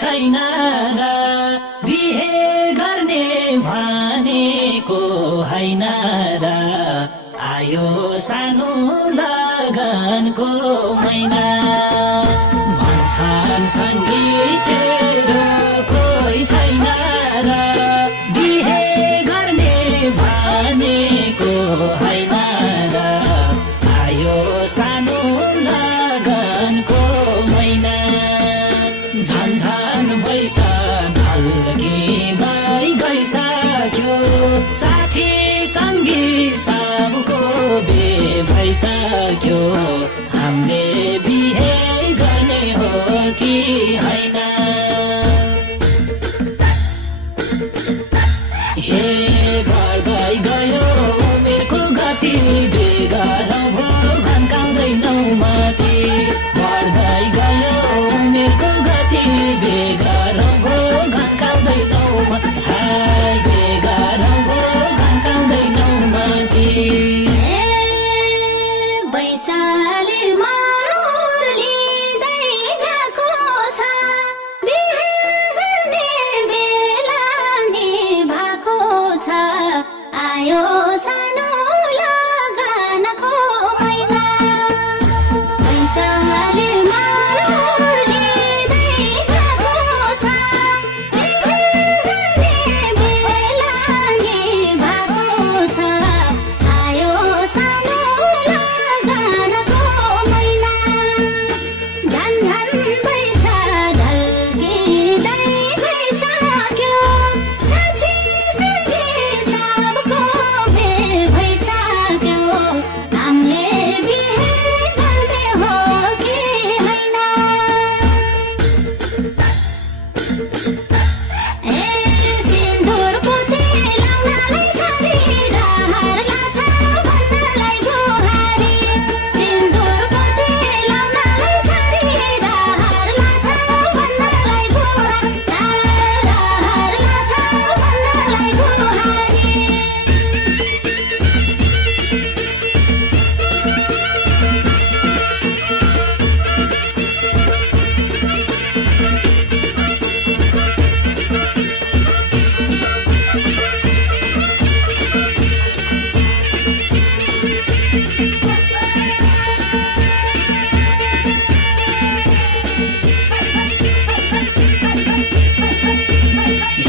छैन र बिहे गर्ने भनेको हैन र आयो सानो लगनको महिना भन्छन् सङ्गीतहरू कोही छैन र बिहे गर्ने भनेको हैन र आयो सानो लगनको महिना झन्झन भैसा ढल्की भई गइसक्यो साथी सङ्गी सबको बे भइसक्यो हामीले बिहे गर्ने हो कि हैन हे बढ्दै गयो उमेरको गति बेगारौँ भो घन्काउँदैनौ माथि बढ्दै गयो उमेरको गति बेगारौँ भो घन्काउँदैनौ हाय बेगारौँ भो घन्काउँदैनौ माथि बैशाली मानोर लिँदै गएको छ बिहे गर्ने बेला नि भएको छ आयो सानो लगनको महिना बैशाली मानोर लिँदै गएको छ बिहे गर्ने बेला नि भएको छ आयो सानो लगनको महिना झन्झन पैसा ढल्किँदै गइसक्यो साथी सङ्गी सबको बे भइसक्यो हामीले बिहे गर्ने हो कि हैन सिन्दुर पोते लाउनलाई सारी रहर लाग्छ भन्नलाई गुहारी सिन्दुर पोते लाउनलाई सारी रहर लाग्छ भन्नलाई गुहारी रहर लाग्छ भन्नलाई गुहारी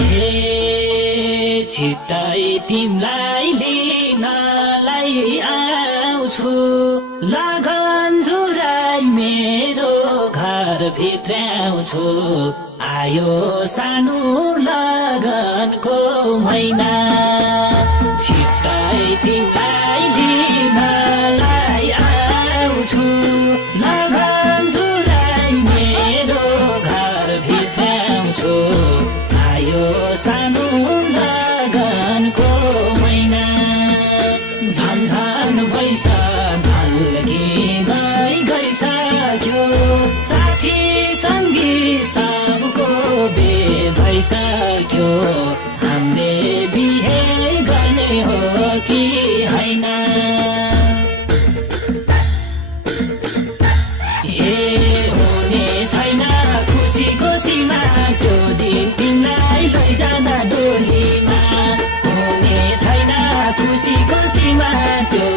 हे छिट्टै तिमलाई लिनलाई आउँछु लगन जुराई मेरो घर भित्राउँछु आयो सानो लगनको महिना छिट्टै तिमलाई लिनलाई आउँछु लगन जुराई मेरो घर भित्राउँछु आयो सानो लगनको महिना झन्झन भैसा ढल्किँदै गइसक्यो साथी सङ्गी सबको बे भइसक्यो हामीले बिहे गर्ने हो कि हैन हे हुने छैन खुसीको सीमा त्यो दिन तिमीलाई लैजाँदा डोलीमा हुने छैन खुसीको सीमा त्यो